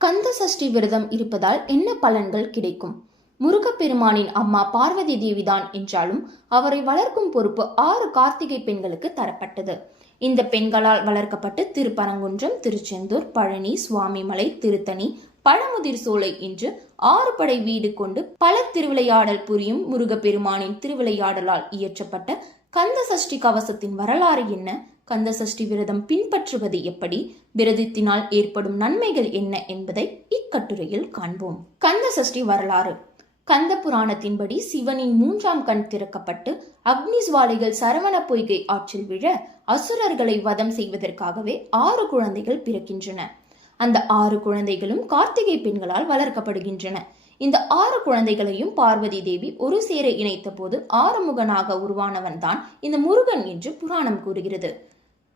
கந்த சஷ்டி விரதம் இருப்பதால் என்ன பலன்கள் கிடைக்கும்? முருகப்பெருமானின் அம்மா பார்வதி தேவிதான் என்றாலும் அவரை வளர்க்கும் பொறுப்பு 6 கார்த்திகை பெண்களுக்கு தரப்பட்டது. இந்த பெண்களால் வளர்க்கப்பட்டு திருப்பரங்குன்றம், திருச்செந்தூர், பழனி, சுவாமிமலை, திருத்தணி, பழமுதிர் சோலை என்று 6 படை வீடு கொண்டு பல திருவிளையாடல் புரியும் முருகப்பெருமானின் திருவிளையாடலால் இயற்றப்பட்ட கந்த சஷ்டி கவசத்தின் வரலாறு என்ன? கந்த சஷ்டி விரதம் பின்பற்றுவது எப்படி? விரதத்தினால் ஏற்படும் நன்மைகள் என்ன என்பதை இக்கட்டுரையில் காண்போம். கந்த சஷ்டி வரலாறு. கந்த புராணத்தின்படி சிவனின் 3ஆம் கண் திறக்கப்பட்டு அக்னி ஜுவாலைகள் சரவண பொய்கை ஆற்றில் விழ அசுரர்களை வதம் செய்வதற்காகவே 6 குழந்தைகள் பிறக்கின்றன. அந்த 6 குழந்தைகளும் கார்த்திகை பெண்களால் வளர்க்கப்படுகின்றன. இந்த 6 குழந்தைகளையும் பார்வதி தேவி ஒரு சேர இணைத்த போது 6 முகனாக உருவானவன் தான் இந்த முருகன் என்று புராணம் கூறுகிறது.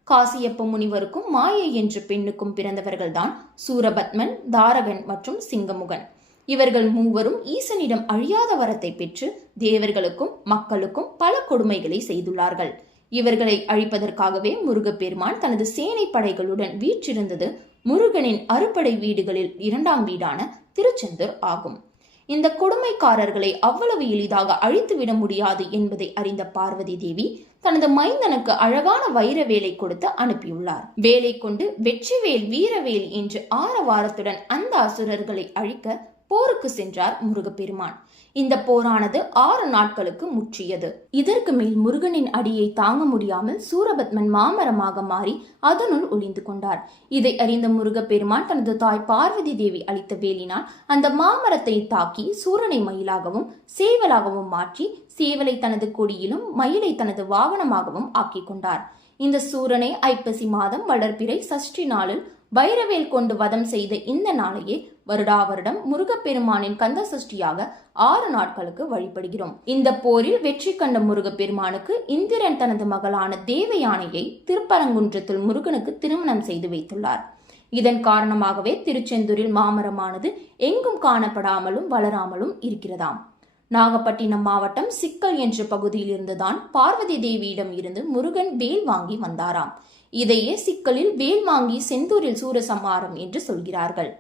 காசியப்ப முனிவருக்கும் மாயை என்ற பெண்ணுக்கும் பிறந்தவர்கள்தான் சூரபத்மன், தாரகன் மற்றும் சிங்கமுகன். இவர்கள் மூவரும் ஈசனிடம் அழியாத வரத்தை பெற்று தேவர்களுக்கும் மக்களுக்கும் பல கொடுமைகளை செய்துள்ளார்கள். இவர்களை அழிப்பதற்காகவே முருகப்பெருமான் தனது சேனை படைகளுடன் வீற்றிருந்தது முருகனின் அறுபடை வீடுகளில் 2ஆம் வீடான திருச்செந்தூர் ஆகும். இந்த கொடுமைக்காரர்களை அவ்வளவு எளிதாக அழித்துவிட முடியாது என்பதை அறிந்த பார்வதி தேவி தனது மைந்தனுக்கு அழகான வைர வேலை கொடுத்து அனுப்பியுள்ளார். வேலை கொண்டு வெற்றிவேல் வீரவேல் என்று ஆரவாரத்துடன் அந்த அசுரர்களை அழிக்க போருக்கு சென்றார் முருகப்பெருமான். இந்த போரானது 6 நாட்களுக்கு முற்றியது. இதற்கு மேல் முருகனின் அடியை தாங்க முடியாமல் சூரபத்மன் மாமரமாக மாறி அதனுள் ஒளிந்து கொண்டார். இதை அறிந்த முருகப்பெருமான் தனது தாய் பார்வதி தேவி அளித்த வேலினால் அந்த மாமரத்தை தாக்கி சூரனை மயிலாகவும் சேவலாகவும் மாற்றி சேவலை தனது கொடியிலும் மயிலை தனது வாகனமாகவும் ஆக்கி கொண்டார். இந்த சூரனை ஐப்பசி மாதம் வளர்பிறை சஷ்டி நாளில் வைரவேல் கொண்டு வதம் செய்த இந்த நாளையே வருடா வருடம் முருகப்பெருமானின் கந்த சஷ்டியாக 6 நாட்களுக்கு வழிபடுகிறோம். இந்த போரில் வெற்றி கண்ட முருகப்பெருமானுக்கு இந்திரன் தனது மகளான தேவயானையை திருப்பரங்குன்றத்தில் முருகனுக்கு திருமணம் செய்து வைத்துள்ளார். இதன் காரணமாகவே திருச்செந்தூரில் மாமரமானது எங்கும் காணப்படாமலும் வளராமலும் இருக்கிறதாம். நாகப்பட்டினம் மாவட்டம் சிக்கல் என்ற பகுதியில் இருந்துதான் பார்வதி தேவியிடம் இருந்து முருகன் வேல் வாங்கி வந்தாராம். இதையே சிக்கலில் வேல் வாங்கி செந்தூரில் சூரசம்ஹாரம் என்று சொல்கிறார்கள்.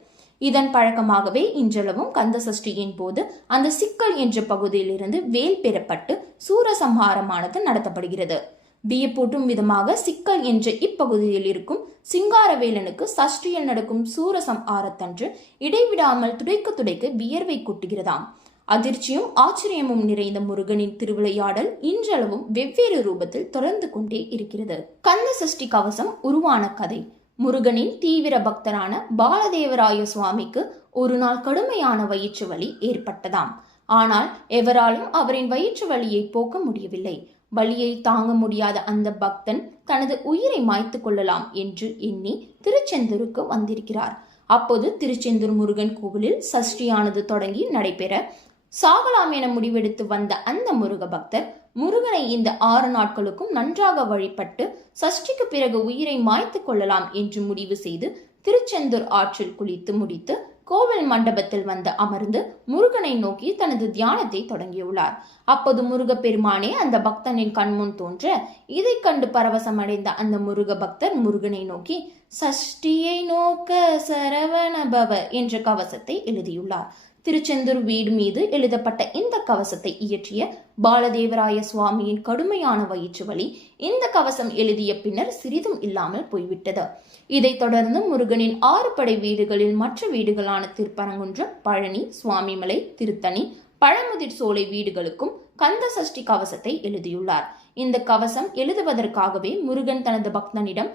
இதன் பழக்கமாகவே இன்றளவும் கந்த சஷ்டியின் போது அந்த சிக்கல் என்ற பகுதியிலிருந்து வேல் பெறப்பட்டு சூரசம்ஹாரமானது நடத்தப்படுகிறது. வியப்பூட்டும் விதமாக சிக்கல் என்ற இப்பகுதியில் இருக்கும் சிங்காரவேலனுக்கு சஷ்டியில் நடக்கும் சூரசம்ஹாரத்தன்று இடைவிடாமல் துடைக்க துடைக்க வியர்வை கொட்டுகிறதாம். அதிர்ச்சியும் ஆச்சரியமும் நிறைந்த முருகனின் திருவிளையாடல் இன்றளவும் வெவ்வேறு ரூபத்தில் தொடர்ந்து கொண்டே இருக்கிறது. கந்த சஷ்டி கவசம் உருவான கதை. முருகனின் தீவிர பக்தரான பாலதேவராய சுவாமிக்கு ஒரு நாள் கடுமையான வயிற்று வலி ஏற்பட்டதாம். ஆனால் எவராலும் அவரின் வயிற்று வலியை போக்க முடியவில்லை. வலியை தாங்க முடியாத அந்த பக்தன் தனது உயிரை மாய்த்து கொள்ளலாம் என்று எண்ணி திருச்செந்தூருக்கு வந்திருக்கிறார். அப்போது திருச்செந்தூர் முருகன் கோவிலில் சஷ்டியானது தொடங்கி நடைபெற சாகலாம் என முடிவெடுத்து வந்த அந்த முருக பக்தர் முருகனை இந்த 6 நாட்களுக்கும் நன்றாக வழிபட்டு சஷ்டிக்கு பிறகு உயிரை மாய்த்து கொள்ளலாம் என்று முடிவு செய்து திருச்செந்தூர் ஆற்றில் குளித்து முடித்து கோவில் மண்டபத்தில் வந்து அமர்ந்து முருகனை நோக்கி தனது தியானத்தை தொடங்கியுள்ளார். அப்போது முருகப்பெருமானே அந்த பக்தனின் கண்முன் தோன்ற இதை கண்டு பரவசமடைந்த அந்த முருக பக்தர் முருகனை நோக்கி சஷ்டியை நோக்க சரவண பவ என்ற கவசத்தை எழுதியுள்ளார். திருச்செந்தூர் வீடு மீது எழுதப்பட்ட இந்த கவசத்தை இயற்றிய பாலதேவராய சுவாமியின் கடுமையான வயிற்று வலி இந்த கவசம் எழுதிய பின்னர் சிறிதும் இல்லாமல் போய்விட்டது. இதைத் தொடர்ந்து முருகனின் 6 படை வீடுகளில் மற்ற வீடுகளான திருப்பரங்குன்றம், பழனி, சுவாமிமலை, திருத்தணி, பழமுதிர் சோலை வீடுகளுக்கும் கந்த சஷ்டி கவசத்தை எழுதியுள்ளார். இந்த கவசம் எழுதுவதற்காகவே முருகன் தனது பக்தனிடம்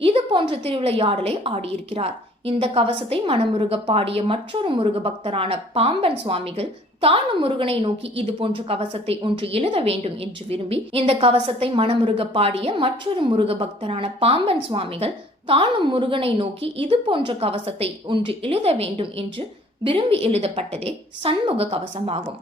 இது போன்ற திருவிளையாடலை ஆடியிருக்கிறார். இந்த கவசத்தை மனமுருக பாடிய மற்றொரு முருக பக்தரான பாம்பன் சுவாமிகள் தானும் முருகனை நோக்கி இது போன்ற கவசத்தை ஒன்று எழுத வேண்டும் என்று விரும்பி இந்த கவசத்தை மனமுருக பாடிய மற்றொரு முருக பக்தரான பாம்பன் சுவாமிகள் தானும் முருகனை நோக்கி இது போன்ற கவசத்தை ஒன்று எழுத வேண்டும் என்று விரும்பி எழுதப்பட்டதே சண்முக கவசமாகும்.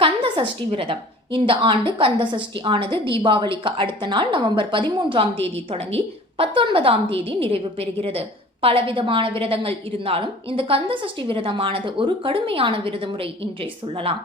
கந்த சஷ்டி விரதம். இந்த ஆண்டு கந்த சஷ்டி ஆனது தீபாவளிக்கு அடுத்த நாள் நவம்பர் 13ஆம் தேதி தொடங்கி 19ஆம் தேதி நிறைவு பெறுகிறது. பலவிதமான விரதங்கள் இருந்தாலும் இந்த கந்த சஷ்டி விரதமானது ஒரு கடுமையான விரத முறை என்றே சொல்லலாம்.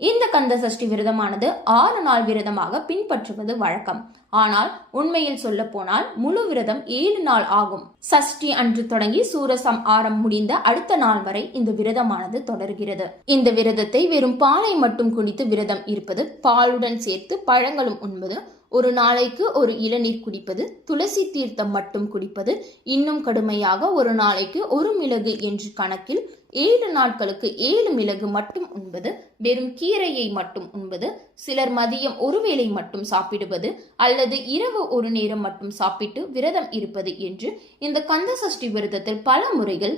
இந்த கந்த சஷ்டி விரதமானது 6 நாள் விரதமாக பின்பற்றுவது வழக்கம். ஆனால் உண்மையில் சொல்ல போனால் முழு விரதம் 7 நாள் ஆகும். சஷ்டி அன்று தொடங்கி சூரசம்ஹாரம் முடிந்த அடுத்த நாள் வரை இந்த விரதமானது தொடர்கிறது. இந்த விரதத்தை வெறும் பாலை மட்டும் குடித்து விரதம் இருப்பது, பாலுடன் சேர்த்து பழங்களும் உண்பது, ஒரு நாளைக்கு ஒரு இளநீர் குடிப்பது, துளசி தீர்த்தம் மட்டும் குடிப்பது, இன்னும் கடுமையாக ஒரு நாளைக்கு ஒரு மிளகு என்று கணக்கில் 7 நாட்களுக்கு 7 மிளகு மட்டும் உண்பது, வெறும் கீரையை மட்டும் உண்பது, சிலர் மதியம் ஒரு வேளை மட்டும் சாப்பிடுவது அல்லது இரவு ஒரு நேரம் மட்டும் சாப்பிட்டு விரதம் இருப்பது என்று இந்த கந்த சஷ்டி விரதத்தில் பல முறைகள்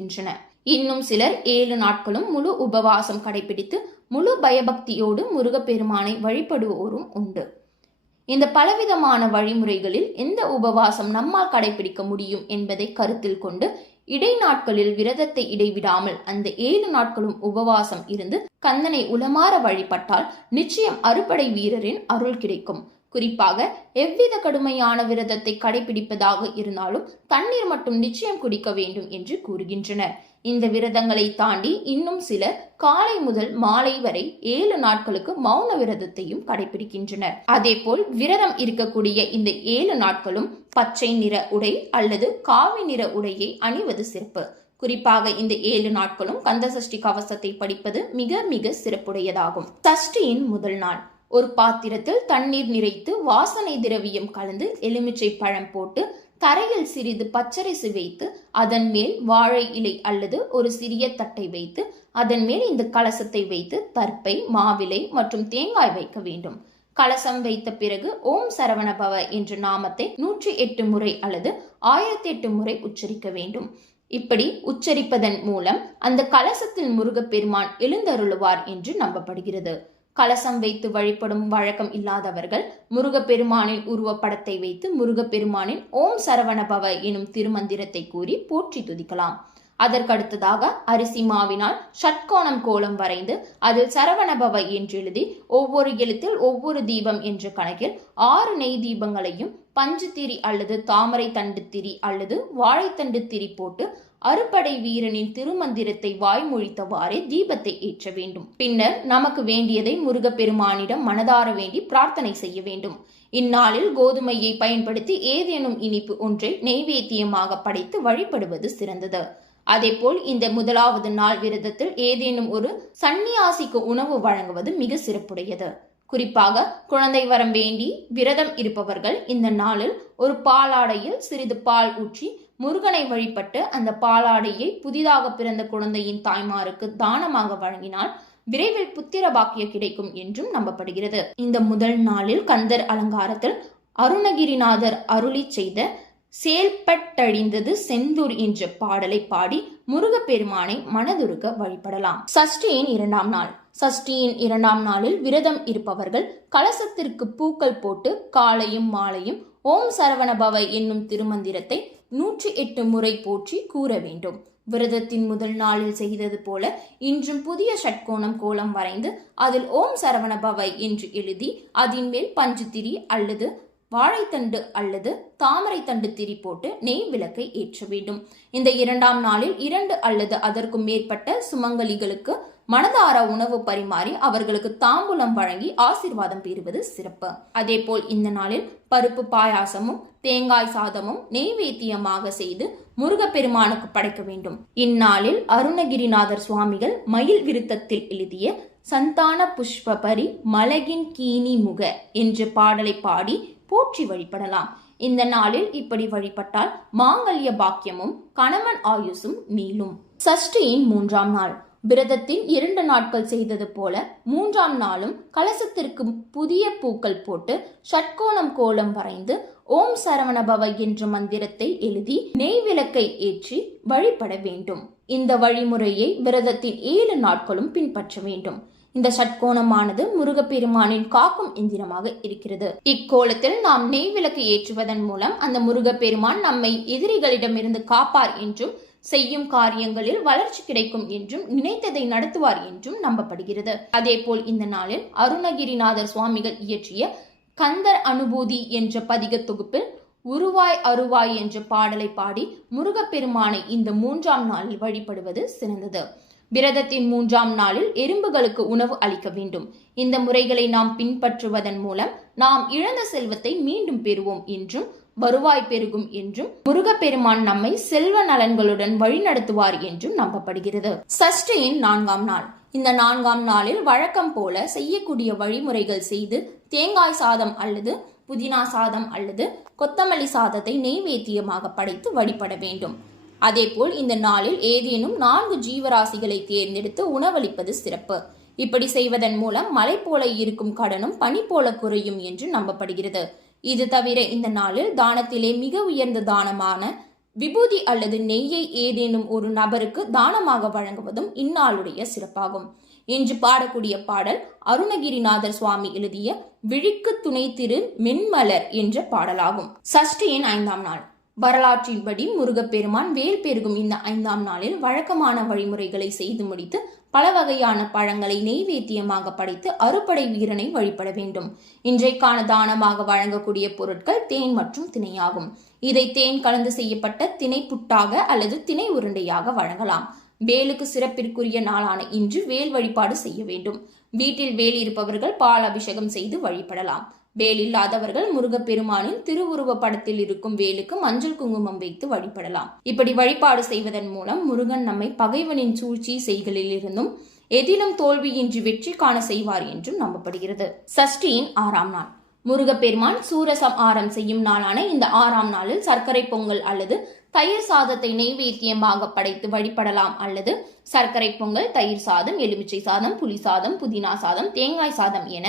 இருக்கின்றன. இன்னும் சிலர் 7 நாட்களும் முழு உபவாசம் கடைபிடித்து முழு பயபக்தியோடு முருகப்பெருமானை வழிபடுவோரும் உண்டு. இந்த பலவிதமான வழிமுறைகளில் எந்த உபவாசம் நம்மால் கடைபிடிக்க முடியும் என்பதை கருத்தில் கொண்டு இடைநாட்களில் விரதத்தை இடைவிடாமல் அந்த 7 நாட்களும் உபவாசம் இருந்து கந்தனை உளமாற வழிபட்டால் நிச்சயம் அறுபடை வீரரின் அருள் கிடைக்கும். குறிப்பாக எவ்வித கடுமையான விரதத்தை கடைபிடிப்பதாக இருந்தாலும் தண்ணீர் மட்டும் நிச்சயம் குடிக்க வேண்டும் என்று கூறுகின்றனர். இந்த விரதங்களை தாண்டி இன்னும் சிலர் காலை முதல் மாலை வரை 7 நாட்களுக்கு மௌன விரதத்தையும் கடைபிடிக்கின்றனர். அதேபோல் விரதம் இருக்கக்கூடிய இந்த 7 நாட்களும் பச்சை நிற உடை அல்லது காவி நிற உடையை அணிவது சிறப்பு. குறிப்பாக இந்த 7 நாட்களும் கந்த சஷ்டி கவசத்தை படிப்பது மிக மிக சிறப்புடையதாகும். சஷ்டியின் முதல் நாள் ஒரு பாத்திரத்தில் தண்ணீர் நிறைத்து வாசனை திரவியம் கலந்து எலுமிச்சை பழம் போட்டு தரையில் சிறிது பச்சரிசி வைத்து அதன் மேல் வாழை இலை அல்லது ஒரு சிறிய தட்டை வைத்து அதன் மேல் இந்த கலசத்தை வைத்து தர்ப்பை, மாவிலை மற்றும் தேங்காய் வைக்க வேண்டும். கலசம் வைத்த பிறகு ஓம் சரவண பவ என்ற நாமத்தை 108 முறை அல்லது 1008 முறை உச்சரிக்க வேண்டும். இப்படி உச்சரிப்பதன் மூலம் அந்த கலசத்தில் முருகப்பெருமான் எழுந்தருளுவார் என்று நம்பப்படுகிறது. கலசம் வைத்து வழிபடும் வழக்கம் இல்லாதவர்கள் முருகப்பெருமானின் உருவப்படத்தை வைத்து முருகப்பெருமானின் ஓம் சரவண பவ எனும் திருமந்திரத்தை கூறி போற்றி துதிக்கலாம். அதற்கடுத்ததாக அரிசி மாவினால் ஷட்கோணம் கோலம் வரைந்து அதில் சரவணபவ என்று எழுதி ஒவ்வொரு எழுத்தில் ஒவ்வொரு தீபம் என்ற கணக்கில் 6 நெய் தீபங்களையும் பஞ்சு திரி அல்லது தாமரை தண்டு திரி அல்லது வாழைத்தண்டு திரி போட்டு அறுபடை வீரனின் திருமந்திரத்தை வாய்மொழித்தவாறே தீபத்தை ஏற்ற வேண்டும். பின்னர் நமக்கு வேண்டியதை முருகப்பெருமானிடம் மனதார வேண்டி பிரார்த்தனை செய்ய வேண்டும். இந்நாளில் கோதுமையை பயன்படுத்தி ஏதேனும் இனிப்பு ஒன்றை நெய்வேத்தியமாக படைத்து வழிபடுவது சிறந்தது. அதேபோல் இந்த முதலாவது நாள் விரதத்தில் ஏதேனும் ஒரு சந்நியாசிக்கு உணவு வழங்குவது மிக சிறப்புடையது. குறிப்பாக குழந்தை வரம் வேண்டி விரதம் இருப்பவர்கள் இந்த நாளில் ஒரு பாலாடையில் சிறிது பால் ஊற்றி முருகனை வழிபட்டு அந்த பாலாடையை புதிதாக பிறந்த குழந்தையின் தாய்மாருக்கு தானமாக வழங்கினால் விரைவில் புத்திர பாக்கியம் கிடைக்கும் என்றும் நம்பப்படுகிறது. இந்த முதல் நாளில் கந்தர் அலங்காரத்தில் அருணகிரிநாதர் அருளி செய்த செயல்பட்டழிந்தது செந்தூர் என்ற பாடலை பாடி முருகப்பெருமானை மனதுருக வழிபடலாம். சஷ்டியின் 2ஆம் நாள். சஷ்டியின் 2ஆம் நாளில் விரதம் இருப்பவர்கள் கலசத்திற்கு பூக்கள் போட்டு காலையும் மாலையும் ஓம் சரவணபவ என்னும் திருமந்திரத்தை 108 முறை போற்றி கூற வேண்டும். விரதத்தின் முதல் நாளில் செய்தது போல இன்றும் புதிய ஷட்கோணம் கோலம் வரைந்து அதில் ஓம் சரவணபவ என்று எழுதி அதன் மேல் பஞ்சு திரி அல்லது வாழைத்தண்டு அல்லது தாமரை தண்டு திரி போட்டு நெய் விளக்கை ஏற்ற வேண்டும். இந்த 2ஆம் நாளில் 2 அல்லது அதற்கும் மேற்பட்ட சுமங்கலிகளுக்கு மனதார உணவு பரிமாறி அவர்களுக்கு தாம்பூலம் வழங்கி ஆசீர்வாதம் பெறுவது சிறப்பு. அதேபோல் இந்த நாளில் பருப்பு பாயாசமும் தேங்காய் சாதமும் நெய்வேத்தியமாக செய்து முருகப்பெருமானுக்கு படைக்க வேண்டும். இந்நாளில் அருணகிரிநாதர் சுவாமிகள் மயில் விருத்தத்தில் எழுதிய சந்தான புஷ்பபரி மலகின் கீனி முக என்ற பாடலை பாடி போற்றி வழிபடலாம். இந்த நாளில் இப்படி வழிபட்டால் மாங்கல்ய பாக்கியமும் கணவன் ஆயுசும் நீளும். சஷ்டியின் 3ஆம் நாள். விரதத்தில் 2 நாட்கள் செய்தது போல 3ஆம் நாளும் கலசத்திற்கு புதிய பூக்கள் போட்டு ஷட்கோணம் கோலம் வரைந்து ஓம் சரவணபவ என்ற மந்திரத்தை எழுதி நெய் விளக்கை ஏற்றி வழிபட வேண்டும். இந்த வழிமுறையை விரதத்தின் 7 நாட்களும் பின்பற்ற வேண்டும். இந்த ஷட்கோணமானது முருகப்பெருமானின் காக்கும் எந்திரமாக இருக்கிறது. இக்கோலத்தில் நாம் நெய் விளக்கு ஏற்றுவதன் மூலம் அந்த முருகப்பெருமான் நம்மை எதிரிகளிடமிருந்து காப்பார் என்றும் செய்யும் காரியங்களில் வளர்ச்சி கிடைக்கும் என்றும் நினைத்ததை நடத்துவார் என்றும் நம்பப்படுகிறது. அதேபோல் இந்த நாளில் அருணகிரிநாதர் சுவாமிகள் இயற்றிய கந்தர் அனுபூதி என்ற பதிக தொகுப்பில் உருவாய் அருவாய் என்ற பாடலை பாடி முருகப்பெருமானை இந்த 3ஆம் நாளில் வழிபடுவது சிறந்தது. விரதத்தின் 3ஆம் நாளில் எறும்புகளுக்கு உணவு அளிக்க வேண்டும். இந்த முறைகளை நாம் பின்பற்றுவதன் மூலம் நாம் இழந்த செல்வத்தை மீண்டும் பெறுவோம் என்றும் வருவாய் பெருகும் என்றும் முருகப்பெருமான் நம்மை செல்வ நலன்களுடன் வழிநடத்துவார் என்றும் நம்பப்படுகிறது. சஷ்டியின் 4ஆம் நாள். இந்த 4ஆம் நாளில் வழக்கம் போல செய்யக்கூடிய வழிமுறைகள் செய்து தேங்காய் சாதம் அல்லது புதினா சாதம் அல்லது கொத்தமல்லி சாதத்தை நெய்வேத்தியமாக படைத்து வழிபட வேண்டும். அதேபோல் இந்த நாளில் ஏதேனும் 4 ஜீவராசிகளை தேர்ந்தெடுத்து உணவளிப்பது சிறப்பு. இப்படி செய்வதன் மூலம் மலை போல இருக்கும் கடனும் பனி போல குறையும் என்று நம்பப்படுகிறது. இது தவிர இந்த நாளில் தானத்திலே மிக உயர்ந்த தானமான விபூதி அல்லது நெய்யை ஏதேனும் ஒரு நபருக்கு தானமாக வழங்குவதும் இந்நாளுடைய சிறப்பாகும். இன்று பாடக்கூடிய பாடல் அருணகிரிநாதர் சுவாமி எழுதிய விழிக்கு துணை திரு மென்மலர் என்ற பாடலாகும். சஷ்டியின் 5ஆம் நாள். வரலாற்றின்படி முருகப்பெருமான் வேல் பெருகும் இந்த 5ஆம் நாளில் வழக்கமான வழிமுறைகளை செய்து முடித்து பல வகையான பழங்களை நெய்வேத்தியமாக படைத்து அறுபடை வீரனை வழிபட வேண்டும். இன்றைக்கான தானமாக வழங்கக்கூடிய பொருட்கள் தேன் மற்றும் திணையாகும். இதை தேன் கலந்து செய்யப்பட்ட திணை புட்டாக அல்லது திணை உருண்டையாக வழங்கலாம். வேலுக்கு சிறப்பிற்குரிய நாளான இன்று வேல் வழிபாடு செய்ய வேண்டும். வீட்டில் வேல் இருப்பவர்கள் பால் அபிஷேகம் செய்து வழிபடலாம். வேல் இல்லாதவர்கள் முருகப்பெருமானின் திருவுருவ படத்தில் இருக்கும் வேலுக்கு மஞ்சள் குங்குமம் வைத்து வழிபடலாம். இப்படி வழிபாடு செய்வதன் மூலம் முருகன் நம்மை பகைவனின் சூழ்ச்சி செய்களில் இருந்தும் எதிலும் தோல்வியின்றி வெற்றி காண செய்வார் என்றும் நம்பப்படுகிறது. சஷ்டியின் 6ஆம் நாள். முருகப்பெருமான் சூரசம்ஹாரம் செய்யும் நாளான இந்த 6ஆம் நாளில் சர்க்கரை பொங்கல் அல்லது தயிர் சாதத்தை நெய்வேத்தியமாக படைத்து வழிபடலாம். அல்லது சர்க்கரை பொங்கல், தயிர் சாதம், எலுமிச்சை சாதம், புளி சாதம், புதினா சாதம், தேங்காய் சாதம் என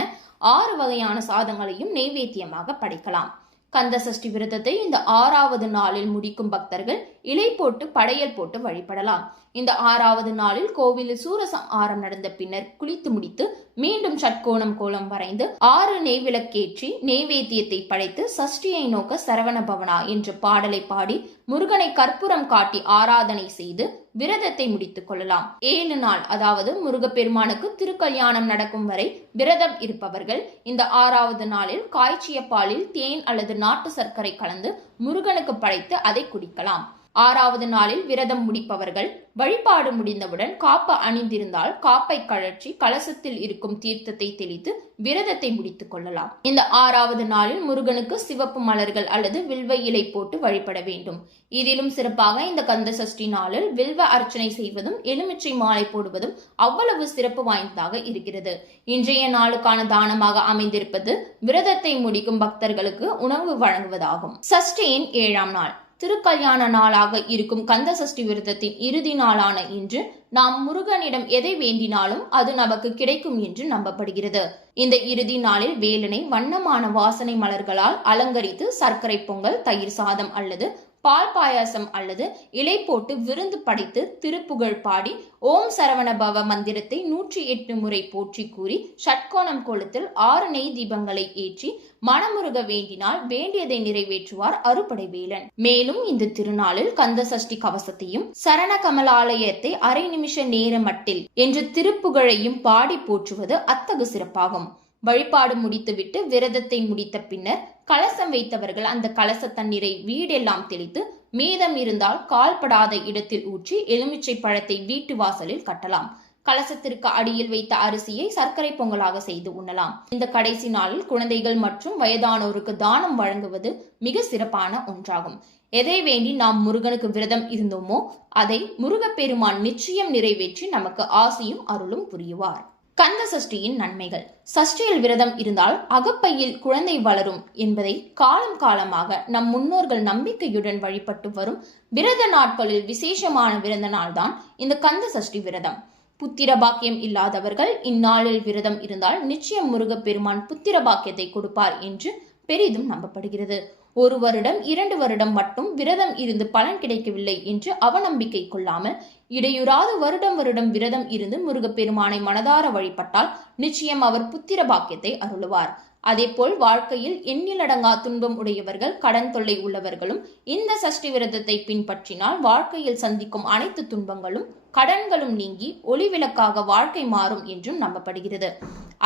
6 வகையான சாதங்களையும் நெய்வேத்தியமாக படைக்கலாம். கந்த சஷ்டி விரதத்தை இந்த 6ஆவது நாளில் முடிக்கும் பக்தர்கள் இலை போட்டு படையல் போட்டு வழிபடலாம். இந்த 6ஆவது நாளில் கோவிலில் சூரசம்ஹாரம் நடந்த பின்னர் குளித்து முடித்து மீண்டும் ஷட்கோணம் கோலம் வரைந்து 6 நெய்விளக்கேற்றி நெய்வேத்தியத்தை படைத்து சஷ்டியை நோக்க சரவண பவனா என்ற பாடலை பாடி முருகனை கற்பூரம் காட்டி ஆராதனை செய்து விரதத்தை முடித்துக் கொள்ளலாம். 7 நாள், அதாவது முருகப்பெருமானுக்கு திருக்கல்யாணம் நடக்கும் வரை விரதம் இருப்பவர்கள் இந்த 6ஆவது நாளில் காய்ச்சிய பாலில் தேன் அல்லது நாட்டு சர்க்கரை கலந்து முருகனுக்கு படைத்து அதை குடிக்கலாம். 6ஆவது நாளில் விரதம் முடிப்பவர்கள் வழிபாடு முடிந்தவுடன் காப்பு அணிந்திருந்தால் காப்பை கழற்றி கலசத்தில் இருக்கும் தீர்த்தத்தை தெளித்து விரதத்தை முடித்துக் கொள்ளலாம். இந்த 6ஆவது நாளில் முருகனுக்கு சிவப்பு மலர்கள் அல்லது வில்வ இலை போட்டு வழிபட வேண்டும். இதிலும் சிறப்பாக இந்த கந்த சஷ்டி நாளில் வில்வ அர்ச்சனை செய்வதும் எலுமிச்சை மாலை போடுவதும் அவ்வளவு சிறப்பு வாய்ந்ததாக இருக்கிறது. இன்றைய நாளுக்கான தானமாக அமைந்திருப்பது விரதத்தை முடிக்கும் பக்தர்களுக்கு உணவு வழங்குவதாகும். சஷ்டியின் 7ஆம் நாள். திருக்கல்யாண நாளாக இருக்கும் கந்த சஷ்டி விரதத்தின் இறுதி நாளான இன்று நாம் முருகனிடம் எதை வேண்டினாலும் அது நமக்கு கிடைக்கும் என்று நம்பப்படுகிறது. இந்த இறுதி நாளில் வேலனை வண்ணமான வாசனை மலர்களால் அலங்கரித்து சர்க்கரை பொங்கல், தயிர் சாதம் அல்லது பால் பாயாசம் அல்லது இலை போட்டு விருந்து படைத்து திருப்புகழ் பாடி ஓம் சரவண பவ மந்திரத்தை 108 முறை போற்றி கூறி ஷட்கோணம் கோலத்தில் 6 நெய் தீபங்களை ஏற்றி மனமுருக வேண்டினால் வேண்டியதை நிறைவேற்றுவார் அறுபடை வேலன். மேலும் இந்த திருநாளில் கந்த சஷ்டி கவசத்தையும் சரண கமலாலயத்தை அரை நிமிஷ நேர மட்டில் என்ற திருப்புகழையும் பாடி போற்றுவது அத்தகு சிறப்பாகும். வழிபாடு முடித்துவிட்டு விரதத்தை முடித்த பின்னர் கலசம் வைத்தவர்கள் அந்த கலச தண்ணீரை வீடெல்லாம் தெளித்து மீதம் இருந்தால் கால்படாத இடத்தில் ஊற்றி எலுமிச்சை பழத்தை வீட்டு வாசலில் கட்டலாம். கலசத்திற்கு அடியில் வைத்த அரிசியை சர்க்கரை பொங்கலாக செய்து உண்ணலாம். இந்த கடைசி நாளில் குழந்தைகள் மற்றும் வயதானோருக்கு தானம் வழங்குவது மிக சிறப்பான ஒன்றாகும். எதை வேண்டி நாம் முருகனுக்கு விரதம் இருந்தோமோ அதை முருகப்பெருமான் நிச்சயம் நிறைவேற்றி நமக்கு ஆசியும் அருளும் புரியுவார். கந்த சஷ்டியின் நன்மைகள். சஷ்டியில் விரதம் இருந்தால் அகப்பையில் குழந்தை வளரும் என்பதை காலம் காலமாக நம் முன்னோர்கள் நம்பிக்கையுடன் வழிபட்டு வரும் விரத நாட்களில் விசேஷமான விரத நாள்தான் இந்த கந்த சஷ்டி விரதம். புத்திர பாக்கியம் இல்லாதவர்கள் இந்நாளில் விரதம் இருந்தால் நிச்சயம் முருகப்பெருமான் புத்திர பாக்கியத்தை கொடுப்பார் என்று பெரிதும் நம்பப்படுகிறது. 1 வருடம் 2 வருடம் மட்டும் விரதம் இருந்து பலன் கிடைக்கவில்லை என்று அவநம்பிக்கை கொள்ளாமல் இடையுறாது வருடம் வருடம் விரதம் இருந்து முருகப்பெருமானை மனதார வழிபட்டால் நிச்சயம் அவர் புத்திர பாக்கியத்தை அருளுவார். அதேபோல் வாழ்க்கையில் எண்ணிலடங்கா துன்பம் உடையவர்கள், கடன் தொல்லை உள்ளவர்களும் இந்த சஷ்டி விரதத்தை பின்பற்றினால் வாழ்க்கையில் சந்திக்கும் அனைத்து துன்பங்களும் கடன்களும் நீங்கி ஒளிவிளக்காக வாழ்க்கை மாறும் என்றும் நம்பப்படுகிறது.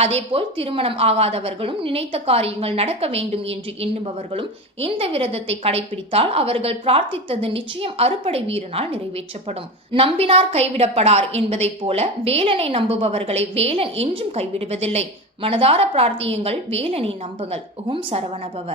அதேபோல் திருமணம் ஆகாதவர்களும் நினைத்த காரியங்கள் நடக்க வேண்டும் என்று எண்ணுபவர்களும் இந்த விரதத்தை கடைபிடித்தால் அவர்கள் பிரார்த்தித்தது நிச்சயம் அறுபடை வீரனால் நிறைவேற்றப்படும். நம்பினார் கைவிடப்படார் என்பதைப் போல வேலனை நம்புபவர்களை வேலன் என்றும் கைவிடுவதில்லை. மனதார பிரார்த்தியுங்கள், வேலனை நம்புங்கள். ஓம் சரவணபவ.